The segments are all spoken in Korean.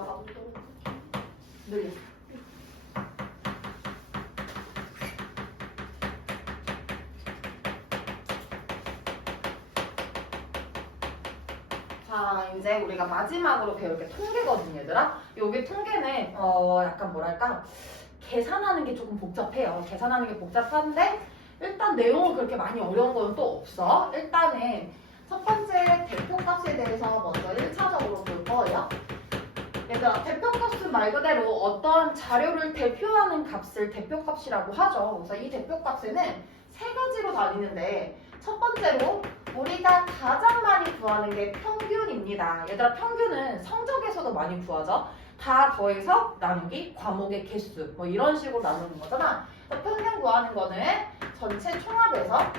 들어가 보도록 늘렸어. 자, 이제 우리가 마지막으로 배울 게 통계거든요, 얘들아. 여기 통계는 약간 뭐랄까 계산하는 게 조금 복잡해요. 계산하는 게 복잡한데 일단 내용은 그렇게 많이 어려운 건 또 없어. 일단은 첫 번째 대표값에 대해서 먼저 1차적으로 볼 거예요. 얘들아, 대표값은 말 그대로 어떤 자료를 대표하는 값을 대표값이라고 하죠. 그래서 이 대표값에는 세 가지로 나뉘는데 첫 번째로 우리가 가장 많이 구하는 게 평균입니다. 얘들아, 평균은 성적에서도 많이 구하죠. 다 더해서 나누기 과목의 개수 뭐 이런 식으로 나누는 거잖아. 평균 구하는 거는 전체 총합에서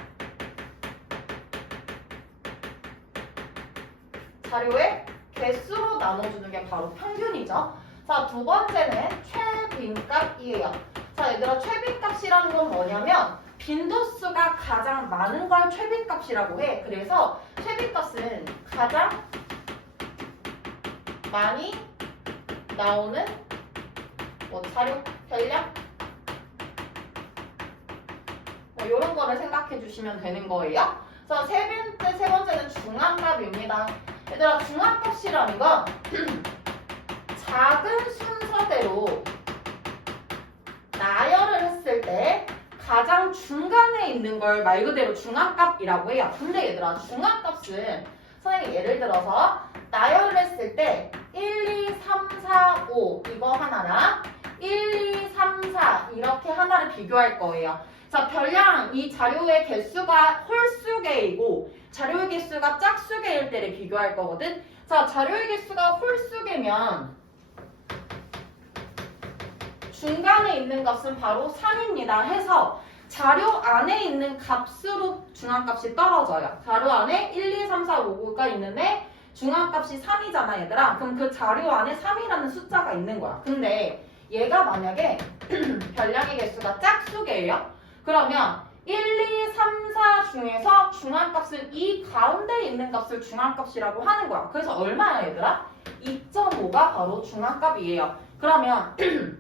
자료의 개수로 나눠주는 게 바로 평균이죠. 자, 두 번째는 최빈값이에요. 자, 얘들아, 최빈값이라는 건 뭐냐면 빈도수가 가장 많은 걸 최빈값이라고 해. 그래서 최빈값은 가장 많이 나오는 뭐 자료, 별량 뭐 이런 거를 생각해 주시면 되는 거예요. 자, 세 번째는 중앙값입니다. 얘들아, 중앙값이라는 건 작은 순서대로 나열을 했을 때 가장 중간에 있는 걸 말 그대로 중앙값이라고 해요. 근데 얘들아, 중앙값은 선생님이 예를 들어서 나열을 했을 때 1, 2, 3, 4, 5 이거 하나랑 1, 2, 3, 4 이렇게 하나를 비교할 거예요. 자, 별량 이 자료의 개수가 홀수개이고 자료의 개수가 짝수개일 때를 비교할 거거든. 자, 자료의 개수가 홀수개면 중간에 있는 값은 바로 3입니다. 해서 자료 안에 있는 값으로 중앙값이 떨어져요. 자료 안에 1, 2, 3, 4, 5, 9가 있는데 중앙값이 3이잖아, 얘들아. 그럼 그 자료 안에 3이라는 숫자가 있는 거야. 근데 얘가 만약에 별량의 개수가 짝수개예요. 그러면 1, 2, 3, 4 중에서 중앙값은 이 가운데 있는 값을 중앙값이라고 하는 거야. 그래서 얼마야, 얘들아? 2.5가 바로 중앙값이에요. 그러면 1,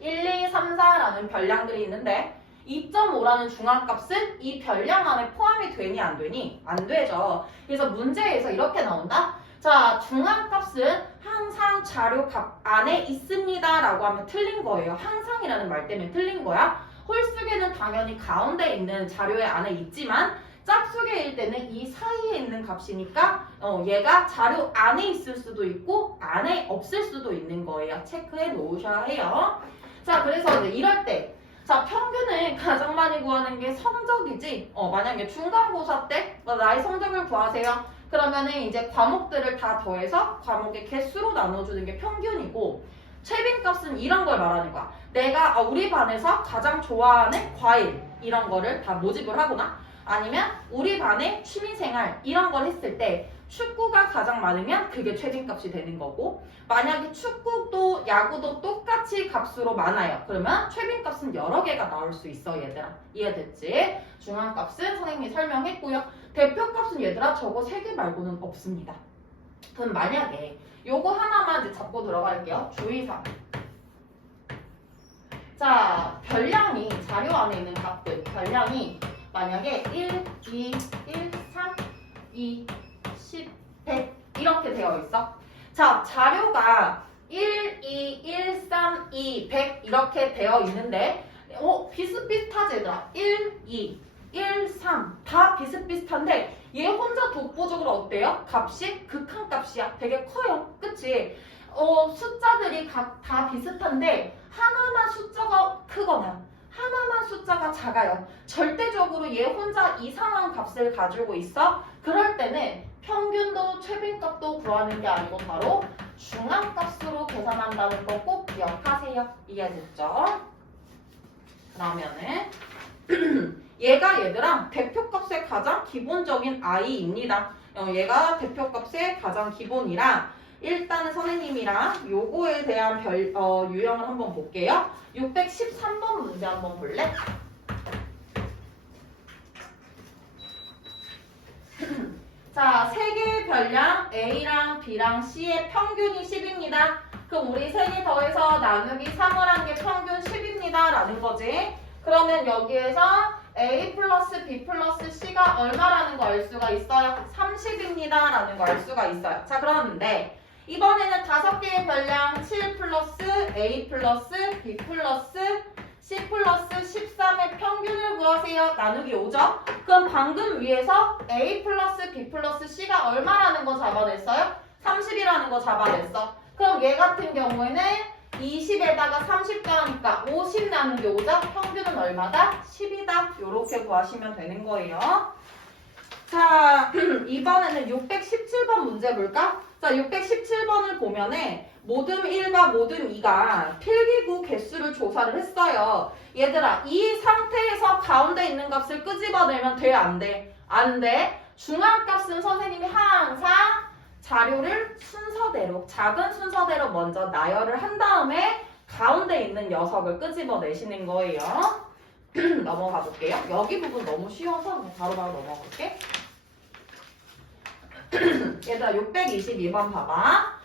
2, 3, 4라는 별량들이 있는데 2.5라는 중앙값은 이 별량 안에 포함이 되니 안 되니? 안 되죠. 그래서 문제에서 이렇게 나온다. 자, 중앙값은 항상 자료 값 안에 있습니다 라고 하면 틀린 거예요. 항상이라는 말 때문에 틀린 거야. 홀수계는 당연히 가운데 있는 자료의 안에 있지만 짝수계일 때는 이 사이에 있는 값이니까 얘가 자료 안에 있을 수도 있고 안에 없을 수도 있는 거예요. 체크해 놓으셔야 해요. 자, 그래서 이제 이럴 때 자, 평균을 가장 많이 구하는 게 성적이지. 만약에 중간고사 때 나의 성적을 구하세요. 그러면은 이제 과목들을 다 더해서 과목의 개수로 나눠주는 게 평균이고 최빈값은 이런 걸 말하는 거야. 내가 우리 반에서 가장 좋아하는 과일 이런 거를 다 모집을 하거나 아니면 우리 반의 취미생활 이런 걸 했을 때 축구가 가장 많으면 그게 최빈값이 되는 거고 만약에 축구도 야구도 똑같이 값으로 많아요. 그러면 최빈값은 여러 개가 나올 수 있어, 얘들아. 이해됐지? 중앙값은 선생님이 설명했고요. 대표값은 얘들아 저거 3개 말고는 없습니다. 그럼 만약에 요거 하나만 이제 잡고 들어갈게요. 주의사항. 자, 별량이 자료 안에 있는 값들 별량이 만약에 1, 2, 1, 3, 2, 10, 100 이렇게 되어 있어. 자, 자료가 1, 2, 1, 3, 2, 100 이렇게 되어 있는데 비슷비슷하지 얘들아. 1, 2, 1, 3 다 비슷비슷한데 얘 혼자 독보적으로 어때요? 값이 극한값이야. 되게 커요. 그치? 숫자들이 다 비슷한데 하나만 숫자가 크거나 하나만 숫자가 작아요. 절대적으로 얘 혼자 이상한 값을 가지고 있어. 그럴 때는 평균도 최빈값도 구하는 게 아니고 바로 중앙값으로 계산한다는 거 꼭 기억하세요. 이해됐죠? 그러면은 얘가 얘들아 대표값의 가장 기본적인 i입니다. 얘가 대표값의 가장 기본이라 일단은 선생님이랑 요거에 대한 유형을 한번 볼게요. 613번 문제 한번 볼래? 자, 세 개의 별량 A랑 B랑 C의 평균이 10입니다. 그럼 우리 셋이 더해서 나누기 3을 한 게 평균 10입니다. 라는 거지. 그러면 여기에서 A 플러스 B 플러스 C가 얼마라는 거 알 수가 있어요? 30입니다. 라는 거 알 수가 있어요. 자, 그러는데 이번에는 5개의 별량 7 플러스 A 플러스 B 플러스 C 플러스 13의 평균을 구하세요. 나누기 5죠? 그럼 방금 위에서 A 플러스 B 플러스 C가 얼마라는 거 잡아냈어요? 30이라는 거 잡아냈어. 그럼 얘 같은 경우에는 20에다가 30 더하니까 50 나누기 5죠? 평균은 얼마다? 10이다. 이렇게 구하시면 되는 거예요. 자, 이번에는 617번 문제 볼까? 자, 617번을 보면은 모듬 1과 모듬 2가 필기구 개수를 조사를 했어요. 얘들아, 이 상태에서 가운데 있는 값을 끄집어내면 돼? 안 돼? 안 돼. 중앙값은 선생님이 항상 자료를 순서대로, 작은 순서대로 먼저 나열을 한 다음에 가운데 있는 녀석을 끄집어내시는 거예요. 넘어가 볼게요. 여기 부분 너무 쉬워서 바로바로 넘어가 볼게. 얘들아 622번 봐봐.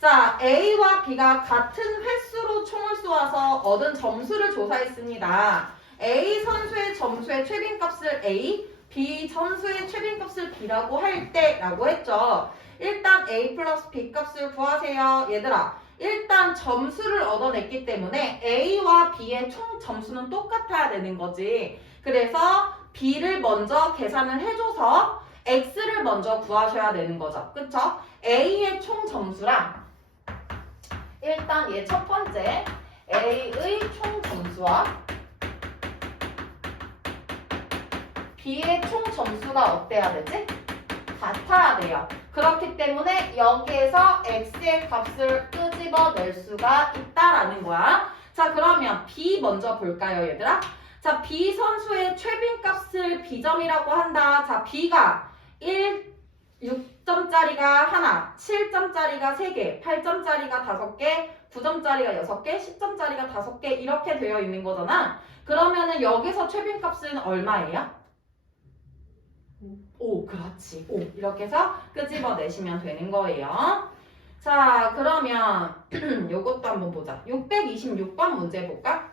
자, A와 B가 같은 횟수로 총을 쏘아서 얻은 점수를 조사했습니다. A 선수의 점수의 최빈값을 A, B 선수의 최빈값을 B라고 할 때라고 했죠. 일단 A 플러스 B 값을 구하세요. 얘들아, 일단 점수를 얻어냈기 때문에 A와 B의 총 점수는 똑같아야 되는 거지. 그래서 B를 먼저 계산을 해줘서 X를 먼저 구하셔야 되는 거죠. 그쵸? A의 총 점수랑 일단 얘 첫 번째 A의 총 점수와 B의 총 점수가 어때야 되지? 같아야 돼요. 그렇기 때문에 여기에서 X의 값을 끄집어낼 수가 있다라는 거야. 자, 그러면 B 먼저 볼까요, 얘들아? 자, B 선수의 최빈값을 B점이라고 한다. 자, B가 6점짜리가 하나, 7점짜리가 3개, 8점짜리가 5개, 9점짜리가 6개, 10점짜리가 5개 이렇게 되어 있는 거잖아. 그러면은 여기서 최빈값은 얼마예요? 5, 그렇지. 5. 이렇게 해서 끄집어내시면 되는 거예요. 자, 그러면 요것도 한번 보자. 626번 문제 볼까?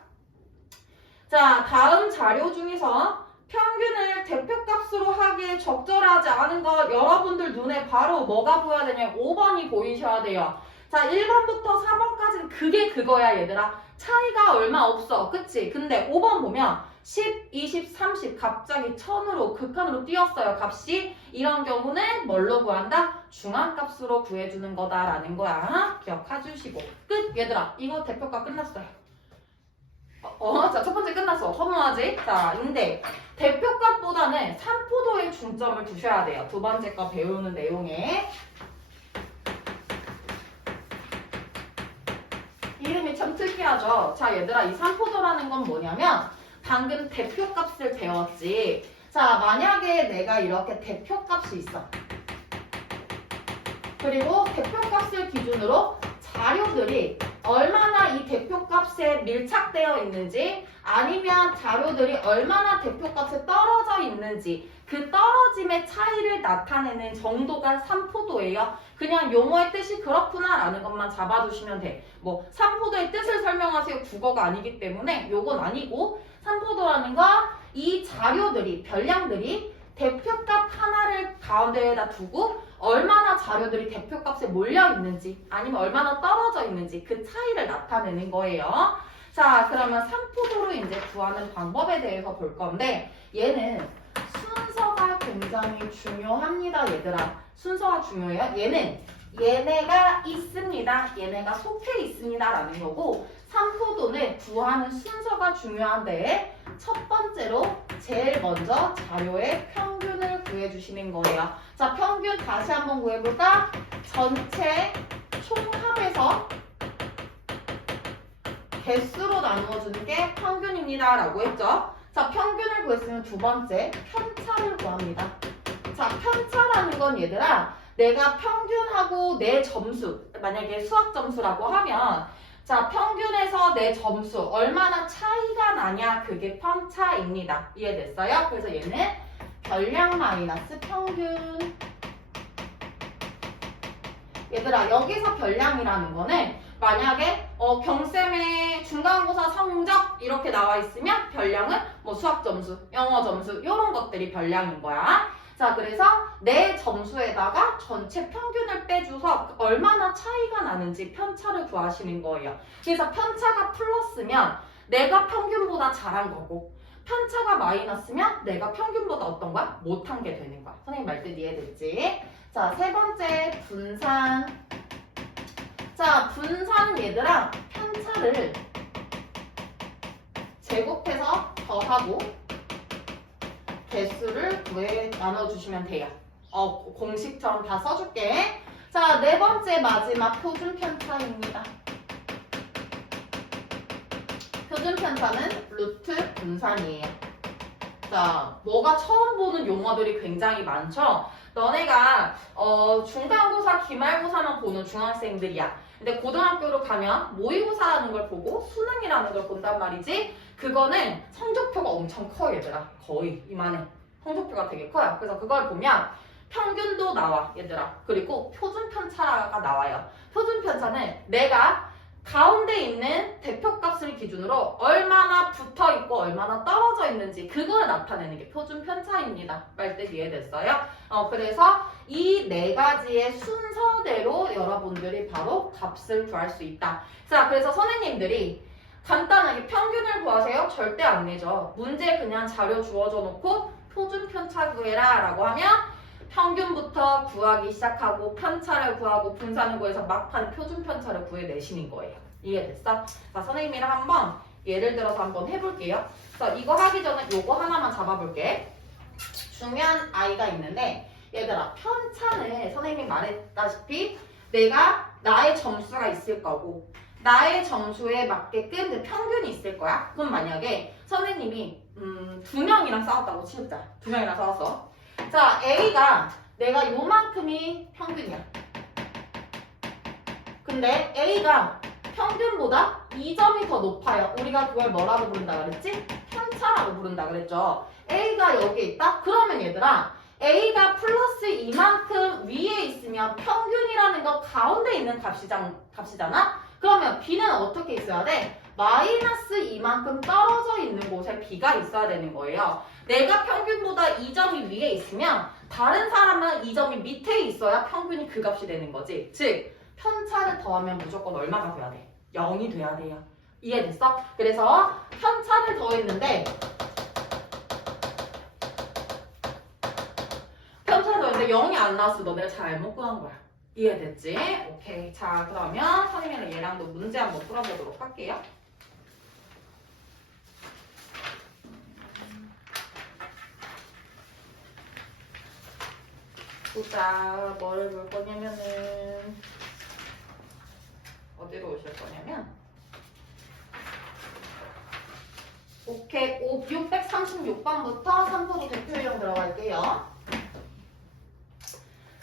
자, 다음 자료 중에서 평균을 대표값으로 하기에 적절하지 않은 것 여러분들 눈에 바로 뭐가 보여야 되냐? 5번이 보이셔야 돼요. 자, 1번부터 4번까지는 그게 그거야, 얘들아. 차이가 얼마 없어. 그치? 근데 5번 보면 10, 20, 30 갑자기 1000으로 극한으로 뛰었어요. 값이. 이런 경우는 뭘로 구한다? 중앙값으로 구해주는 거다라는 거야. 기억해주시고. 끝! 얘들아, 이거 대표값 끝났어요. 자, 첫 번째 끝났어. 허무하지? 자, 근데 대표값보다는 산포도에 중점을 두셔야 돼요. 두 번째 거 배우는 내용에. 이름이 참 특이하죠? 자, 얘들아, 이 산포도라는 건 뭐냐면 방금 대표값을 배웠지. 자, 만약에 내가 이렇게 대표값이 있어. 그리고 대표값을 기준으로 자료들이 얼마나 이 대표값에 밀착되어 있는지 아니면 자료들이 얼마나 대표값에 떨어져 있는지 그 떨어짐의 차이를 나타내는 정도가 산포도예요. 그냥 용어의 뜻이 그렇구나 라는 것만 잡아두시면 돼. 뭐 산포도의 뜻을 설명하세요. 국어가 아니기 때문에 요건 아니고 산포도라는 건 이 자료들이 별량들이 대표값 하나를 가운데에다 두고 얼마나 자료들이 대표값에 몰려 있는지 아니면 얼마나 떨어져 있는지 그 차이를 나타내는 거예요. 자, 그러면 산포도로 이제 구하는 방법에 대해서 볼 건데 얘는 순서가 굉장히 중요합니다, 얘들아. 순서가 중요해요. 얘네가 있습니다. 얘네가 속해 있습니다. 라는 거고 산포도는 구하는 순서가 중요한데 첫 번째로 제일 먼저 자료의 평균을 구해주시는 거예요. 자, 평균 다시 한번 구해볼까? 전체 총합에서 개수로 나누어주는 게 평균입니다. 라고 했죠. 자, 평균을 구했으면 두 번째 편차를 구합니다. 자, 편차라는 건 얘들아 내가 평균하고 내 점수 만약에 수학 점수라고 하면 자, 평균에서 내 점수 얼마나 차이가 나냐 그게 편차입니다. 이해됐어요? 그래서 얘는 별량 마이너스 평균 얘들아 여기서 별량이라는 거는 만약에 경쌤의 중간고사 성적 이렇게 나와 있으면 별량은 뭐 수학 점수, 영어 점수 이런 것들이 별량인 거야. 자, 그래서 내 점수에다가 전체 평균을 빼줘서 얼마나 차이가 나는지 편차를 구하시는 거예요. 그래서 편차가 플러스면 내가 평균보다 잘한 거고 편차가 마이너스면 내가 평균보다 어떤 거야? 못한 게 되는 거야. 선생님 말 뜻 이해됐지? 자, 세 번째 분산. 자, 분산은 얘들아 편차를 제곱해서 더하고 개수를 구해 나눠주시면 돼요. 공식처럼 다 써줄게. 자, 네 번째 마지막 표준 편차입니다. 표준 편차는 루트 분산이에요. 자, 너가 처음 보는 용어들이 굉장히 많죠? 너네가 중간고사, 기말고사만 보는 중학생들이야. 근데 고등학교로 가면 모의고사라는 걸 보고 수능이라는 걸 본단 말이지. 그거는 성적표가 엄청 커 얘들아. 거의 이만해. 성적표가 되게 커요. 그래서 그걸 보면 평균도 나와 얘들아. 그리고 표준 편차가 나와요. 표준 편차는 내가 가운데 있는 대표값을 기준으로 얼마나 붙어있고 얼마나 떨어져 있는지 그걸 나타내는 게 표준 편차입니다. 말뜻 이해됐어요? 그래서 이 네 가지의 순서대로 여러분들이 바로 값을 구할 수 있다. 자, 그래서 선생님들이 간단하게 평균을 구하세요? 절대 안 내죠. 문제 그냥 자료 주어져 놓고 표준 편차 구해라 라고 하면 평균부터 구하기 시작하고 편차를 구하고 분산을 구해서 막판 표준 편차를 구해내시는 거예요. 이해됐어? 자, 선생님이랑 한번 예를 들어서 한번 해볼게요. 자, 이거 하기 전에 요거 하나만 잡아볼게. 중요한 아이가 있는데 얘들아 편차는 선생님이 말했다시피 내가 나의 점수가 있을 거고 나의 점수에 맞게끔 평균이 있을 거야. 그럼 만약에 선생님이 2명이랑 싸웠다고 치자. 2명이랑 싸웠어. 자, A가 내가 요만큼이 평균이야. 근데 A가 평균보다 2점이 더 높아요. 우리가 그걸 뭐라고 부른다 그랬지? 편차라고 부른다 그랬죠. A가 여기 있다? 그러면 얘들아 A가 플러스 이만큼 위에 있으면 평균이라는 거 가운데 있는 값이잖아? 그러면 B는 어떻게 있어야 돼? 마이너스 이만큼 떨어져 있는 곳에 B가 있어야 되는 거예요. 내가 평균보다 2점이 위에 있으면 다른 사람은 2점이 밑에 있어야 평균이 그 값이 되는 거지. 즉 편차를 더하면 무조건 얼마가 돼야 돼? 0이 돼야 돼요. 이해됐어? 그래서 편차를 더했는데 편차를 더했는데 0이 안 나왔어. 너 내가 잘못 구한 거야. 이해됐지? 오케이. 자, 그러면 선생님이랑 얘랑도 문제 한번 풀어보도록 할게요. 보자. 뭐를 볼 거냐면은 어디로 오실 거냐면 오케이. 636번부터 3부로 대표 유형 들어갈게요.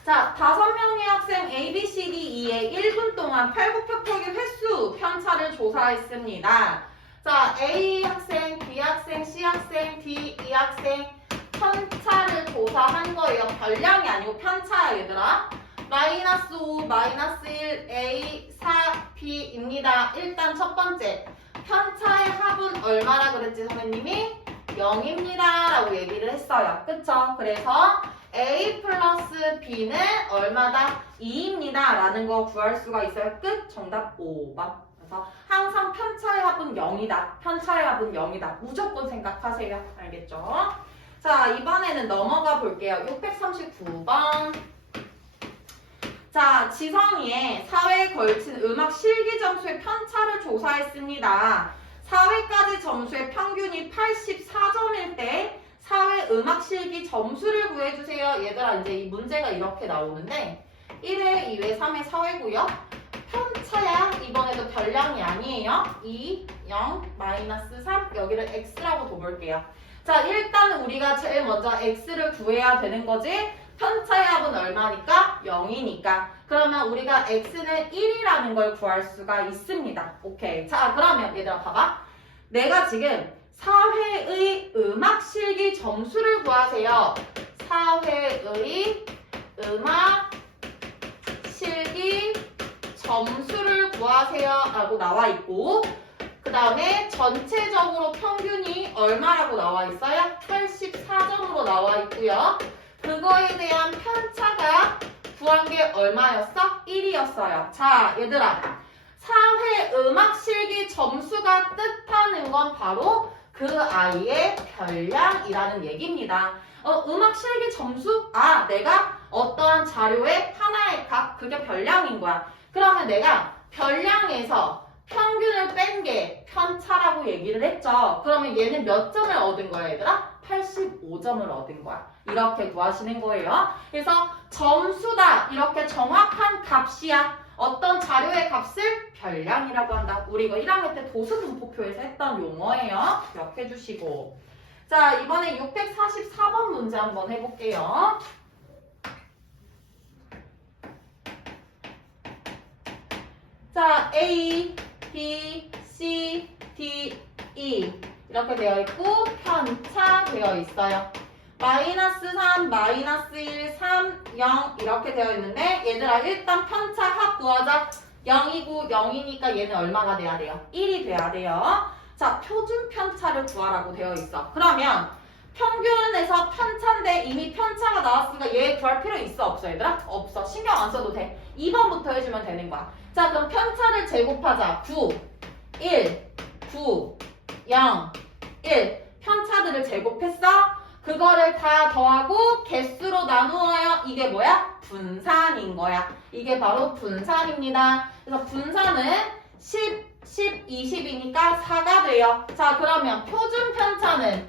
자, 5명의 학생 A, B, C, D, E에 1분 동안 팔굽혀펴기 횟수 편차를 조사했습니다. 자, A 학생, B 학생, C 학생, D, E 학생 편차를 조사한 거예요. 별량이 아니고 편차야 얘들아. 마이너스 5, 마이너스 1, A, 4, B입니다. 일단 첫 번째 편차의 합은 얼마라 그랬지 선생님이? 0입니다 라고 얘기를 했어요. 그쵸? 그래서 A 플러스 B는 얼마다? 2입니다 라는 거 구할 수가 있어요. 끝! 정답 5번. 그래서 항상 편차의 합은 0이다. 편차의 합은 0이다. 무조건 생각하세요. 알겠죠? 자, 이번에는 넘어가 볼게요. 639번. 자, 지성이의 4회에 걸친 음악 실기 점수의 편차를 조사했습니다. 4회까지 점수의 평균이 84점일 때 4회 음악 실기 점수를 구해주세요. 얘들아, 이제 이 문제가 이렇게 나오는데 1회, 2회, 3회, 4회고요. 편차야. 이번에도 별량이 아니에요. 2, 0, 마이너스 3. 여기를 x라고 둬볼게요. 자, 일단 우리가 제일 먼저 x를 구해야 되는 거지. 편차의 합은 얼마니까? 0이니까. 그러면 우리가 x는 1이라는 걸 구할 수가 있습니다. 오케이. 자, 그러면 얘들아 봐봐. 내가 지금 4회의 음악 실기 점수를 구하세요. 4회의 음악 실기 점수를 구하세요 라고 나와 있고, 그 다음에 전체적으로 평균이 얼마라고 나와 있어요? 84점으로 나와 있고요. 그거에 대한 편차가 구한 게 얼마였어? 1이었어요. 자, 얘들아. 사회 음악 실기 점수가 뜻하는 건 바로 그 아이의 별량이라는 얘기입니다. 음악 실기 점수? 아, 내가 어떠한 자료의 하나의 값, 그게 별량인 거야. 그러면 내가 별량에서 평균을 뺀 게 편차라고 얘기를 했죠. 그러면 얘는 몇 점을 얻은 거야, 얘들아? 85점을 얻은 거야. 이렇게 구하시는 거예요. 그래서 점수다. 이렇게 정확한 값이야. 어떤 자료의 값을 별량이라고 한다. 우리 이거 1학년 때 도수분포표에서 했던 용어예요. 기억해 주시고. 자, 이번에 644번 문제 한번 해볼게요. 자, A, B, C, D, E 이렇게 되어 있고 편차 되어 있어요. 마이너스 3, 마이너스 1, 3, 0 이렇게 되어 있는데 얘들아 일단 편차 합 구하자. 0이고 0이니까 얘는 얼마가 돼야 돼요? 1이 돼야 돼요. 자, 표준 편차를 구하라고 되어 있어. 그러면 평균에서 편차인데 이미 편차가 나왔으니까 얘 구할 필요 있어 없어 얘들아? 없어. 신경 안 써도 돼. 2번부터 해주면 되는 거야. 자, 그럼 편차를 제곱하자. 9, 1, 9, 0, 1 편차들을 제곱했어? 그거를 다 더하고 개수로 나누어요. 이게 뭐야? 분산인 거야. 이게 바로 분산입니다. 그래서 분산은 10, 10, 20이니까 4가 돼요. 자, 그러면 표준 편차는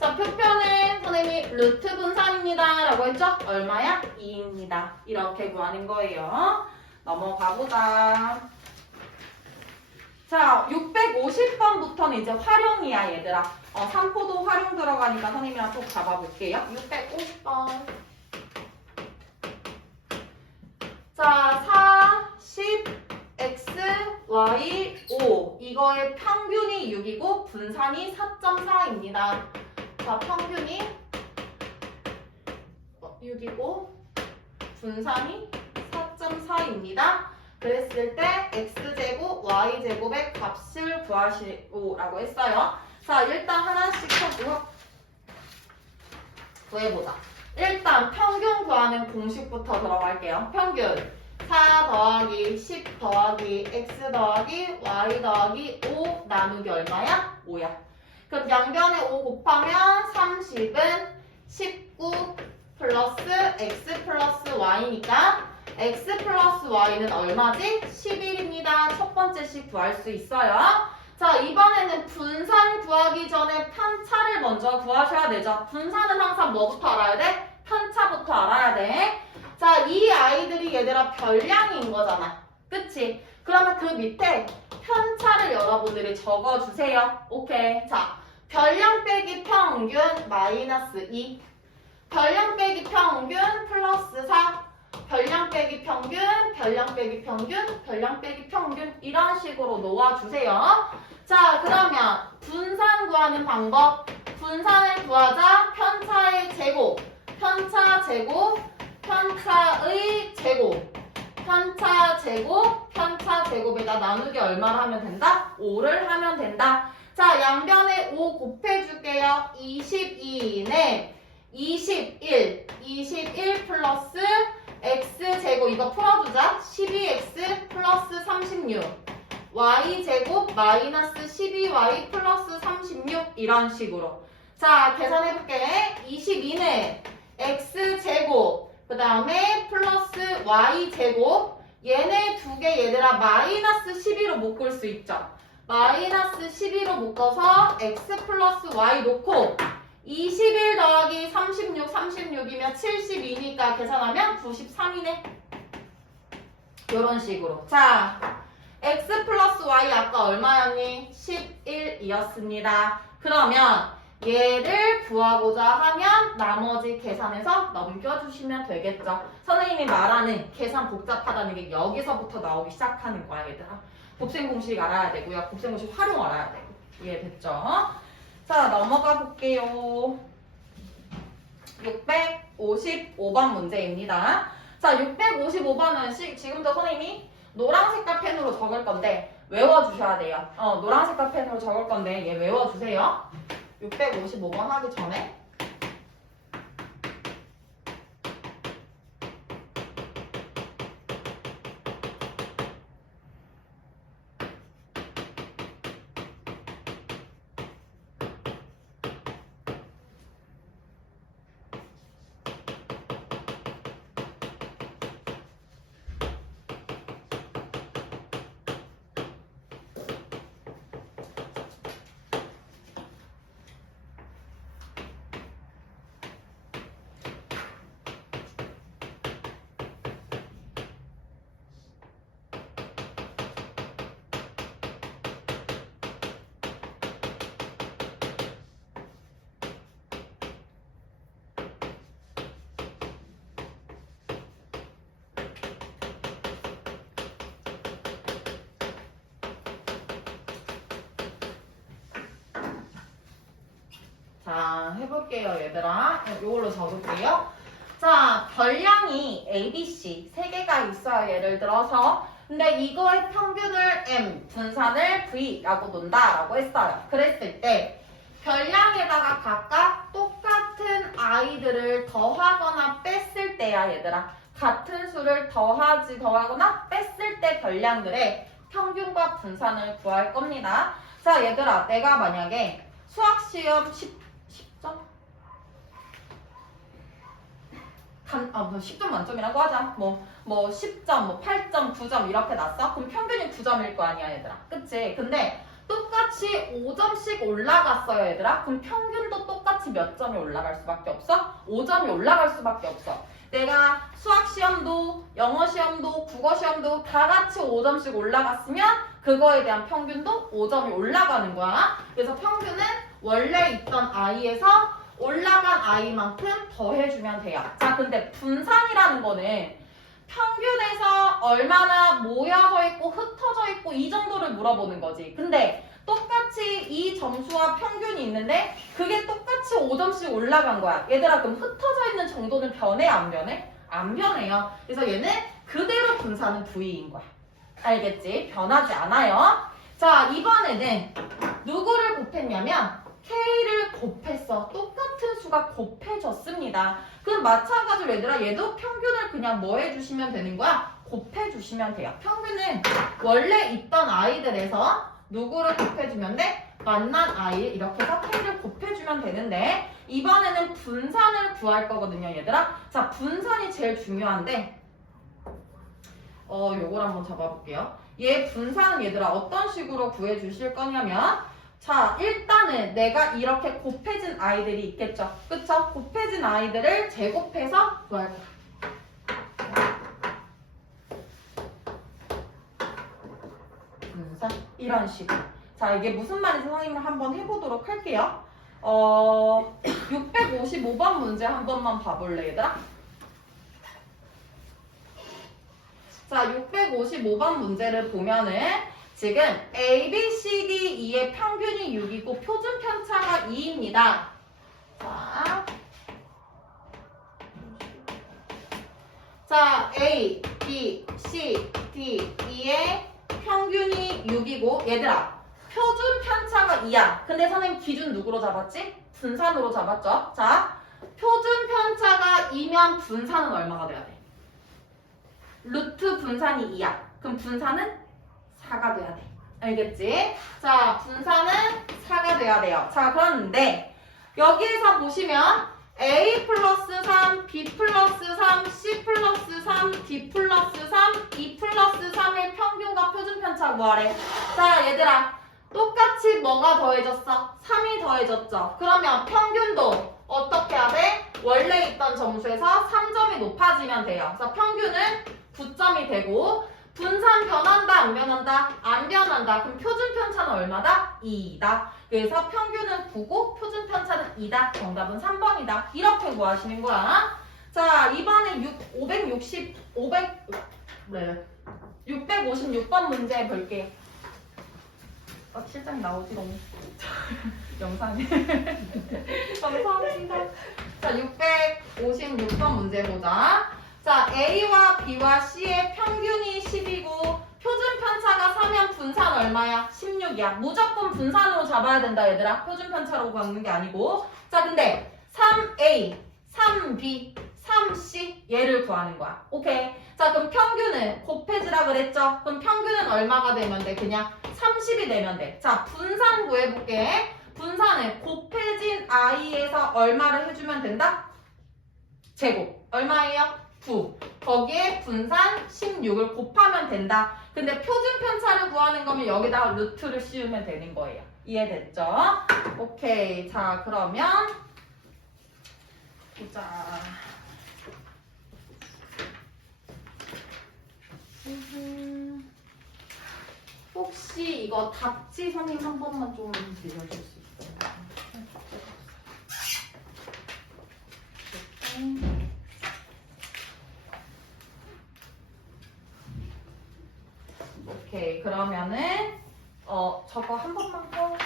자, 표표는 선생님이 루트 분산입니다. 라고 했죠? 얼마야? 2입니다. 이렇게 구하는 거예요. 넘어가 보자. 자, 650번부터는 이제 활용이야, 얘들아. 3포도 활용 들어가니까 선생님이랑 꼭 잡아볼게요. 650번. 자, 4, 10, x, y, 5. 이거의 평균이 6이고 분산이 4.4입니다. 자, 평균이 6이고 분산이 4.4입니다. 그랬을 때 x제곱, y제곱의 값을 구하시오라고 했어요. 자, 일단 하나씩 구해보자. 일단 평균 구하는 공식부터 들어갈게요. 평균 4 더하기 10 더하기 x 더하기 y 더하기 5 나누기 얼마야? 5야. 그럼 양변에 5 곱하면 30은 19 플러스 x 플러스 y니까 x 플러스 y는 얼마지? 11입니다. 첫 번째 식 구할 수 있어요. 자, 이번에는 분산 구하기 전에 편차를 먼저 구하셔야 되죠. 분산은 항상 뭐부터 알아야 돼? 편차부터 알아야 돼. 자, 이 아이들이 얘들아 별량인 거잖아. 그치? 그러면 그 밑에 편차를 여러분들이 적어주세요. 오케이. 자, 별량 빼기 평균 마이너스 2, 별량 빼기 평균 플러스 4, 별량 빼기 평균, 별량 빼기 평균, 별량 빼기 평균 이런 식으로 놓아주세요. 자, 그러면 분산 구하는 방법. 분산을 구하자. 편차의 제곱, 편차 제곱, 편차의 제곱, 편차 제곱, 편차 제곱에다 나누기 얼마를 하면 된다? 5를 하면 된다. 자, 양변에 5 곱해줄게요. 22네 21, 21 플러스 x제곱 이거 풀어주자. 12x 플러스 36 y제곱 마이너스 12y 플러스 36 이런 식으로. 자, 계산해볼게. 22는 x제곱 그 다음에 플러스 y제곱 얘네 두 개 얘들아 마이너스 12로 묶을 수 있죠. 마이너스 12로 묶어서 x 플러스 y 놓고 21 더하기 36, 36이면 72니까 계산하면 93이네. 이런 식으로. 자, x 플러스 y 아까 얼마였니? 11이었습니다. 그러면 얘를 구하고자 하면 나머지 계산해서 넘겨주시면 되겠죠. 선생님이 말하는 계산 복잡하다는 게 여기서부터 나오기 시작하는 거야, 얘들아. 곱셈 공식 알아야 되고요. 곱셈 공식 활용 알아야 되고. 이해됐죠? 자, 넘어가 볼게요. 655번 문제입니다. 자, 655번은 지금도 선생님이 노란 색깔 펜으로 적을 건데 외워주셔야 돼요. 노란 색깔 펜으로 적을 건데 얘 외워주세요. 655번 하기 전에. 자, 해볼게요, 얘들아. 이걸로 적을게요. 자, 별량이 A, B, C 세 개가 있어요. 예를 들어서. 근데 이거의 평균을 M, 분산을 V라고 논다라고 했어요. 그랬을 때 별량에다가 각각 똑같은 아이들을 더하거나 뺐을 때야, 얘들아. 같은 수를 더하거나 뺐을 때 별량들의 평균과 분산을 구할 겁니다. 자, 얘들아, 내가 만약에 수학시험 10점? 10점 만점이라고 하자. 10점, 8점, 9점 이렇게 났어? 그럼 평균이 9점일 거 아니야, 얘들아. 그치? 근데 똑같이 5점씩 올라갔어요, 얘들아. 그럼 평균도 똑같이 몇 점이 올라갈 수밖에 없어? 5점이 올라갈 수밖에 없어. 내가 수학시험도, 영어시험도, 국어시험도 다 같이 5점씩 올라갔으면 그거에 대한 평균도 5점이 올라가는 거야. 그래서 평균은 원래 있던 아이에서 올라간 아이만큼 더해주면 돼요. 자, 근데 분산이라는 거는 평균에서 얼마나 모여져 있고 흩어져 있고 이 정도를 물어보는 거지. 근데 똑같이 이 점수와 평균이 있는데 그게 똑같이 5점씩 올라간 거야. 얘들아, 그럼 흩어져 있는 정도는 변해, 안 변해? 안 변해요. 그래서 얘는 그대로 분산은 V인 거야. 알겠지? 변하지 않아요. 자, 이번에는 누구를 곱했냐면 K를 곱했어. 똑같은 수가 곱해졌습니다. 그럼 마찬가지로 얘들아, 얘도 평균을 그냥 뭐 해주시면 되는 거야? 곱해주시면 돼요. 평균은 원래 있던 아이들에서 누구를 곱해주면 돼? 만난 아이 이렇게 해서 K를 곱해주면 되는데 이번에는 분산을 구할 거거든요, 얘들아. 자, 분산이 제일 중요한데 요걸 한번 잡아볼게요. 얘 분산은 얘들아 어떤 식으로 구해주실 거냐면 자, 일단은 내가 이렇게 곱해진 아이들이 있겠죠. 그쵸? 곱해진 아이들을 제곱해서 구할 거야. 분산 이런 식으로. 자, 이게 무슨 말인지 선생님을 한번 해보도록 할게요. 655번 문제 한 번만 봐볼래, 얘들아? 자, 655번 문제를 보면은 지금 A, B, C, D, E의 평균이 6이고 표준 편차가 2입니다. 자, A, B, C, D, E의 평균이 6이고 얘들아, 표준 편차가 2야. 근데 선생님 기준 누구로 잡았지? 분산으로 잡았죠? 자, 표준 편차가 2면 분산은 얼마가 돼야 돼? 루트 분산이 2야. 그럼 분산은 4가 돼야 돼. 알겠지? 자, 분산은 4가 돼야 돼요. 자, 그런데 여기에서 보시면 A 플러스 3, B 플러스 3, C 플러스 3, D 플러스 3, E 플러스 3의 평균과 표준 편차 구하래. 자, 얘들아, 똑같이 뭐가 더해졌어? 3이 더해졌죠? 그러면 평균도 어떻게 해야 돼? 원래 있던 점수에서 3점이 높아지면 돼요. 그래서 평균은 9점이 되고 분산 변한다, 안 변한다? 안 변한다. 그럼 표준 편차는 얼마다? 2다. 그래서 평균은 9고 표준 편차는 2다. 정답은 3번이다. 이렇게 구하시는 거야. 자, 이번에 656번 문제 볼게요. 실장이 나오지 너무 영상에. 감사합니다. 자, 656번 문제 보자. 자, A와 B와 C의 평균이 10이고 표준 편차가 4면 분산 얼마야? 16이야. 무조건 분산으로 잡아야 된다, 얘들아. 표준 편차로 갖는 게 아니고. 자, 근데 3A, 3B, 3C 얘를 구하는 거야. 오케이. 자, 그럼 평균은 곱해지라 그랬죠? 그럼 평균은 얼마가 되면 돼? 그냥 30이 되면 돼. 자, 분산 구해볼게. 분산은 곱해진 i에서 얼마를 해주면 된다? 제곱. 얼마예요? 9. 거기에 분산 16을 곱하면 된다. 근데 표준 편차를 구하는 거면 여기다가 루트를 씌우면 되는 거예요. 이해됐죠? 오케이. 자, 그러면 보자. 혹시 이거 답지 선생님 한 번만 좀 빌려줄 수 있어요? 오케이. 그러면은 저거 한 번만 더.